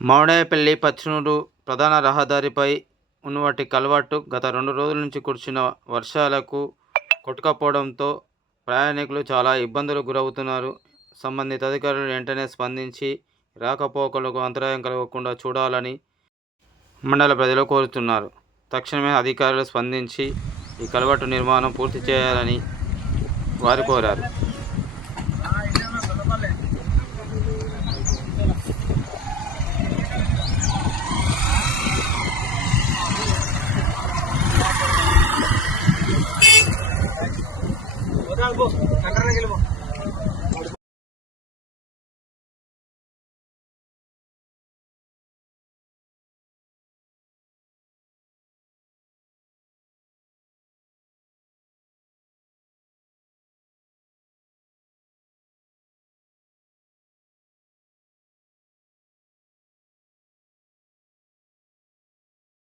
మౌడేపల్లి పచ్చనూరు ప్రధాన రహదారిపై ఉన్నవాటి కల్వర్టు గత రెండు రోజుల నుంచి కురిసిన వర్షాలకు కొట్టుకపోవడంతో ప్రయాణికులు చాలా ఇబ్బందులకు గురవుతున్నారు. సంబంధిత అధికారులు వెంటనే స్పందించి రాకపోకలకు అంతరాయం కలగకుండా చూడాలని మండల ప్రజలు కోరుతున్నారు. తక్షణమే అధికారులు స్పందించి ఈ కలవాటు నిర్మాణం పూర్తి చేయాలని వారు కోరారు. కంట్రోల్కి వెళ్ళిపో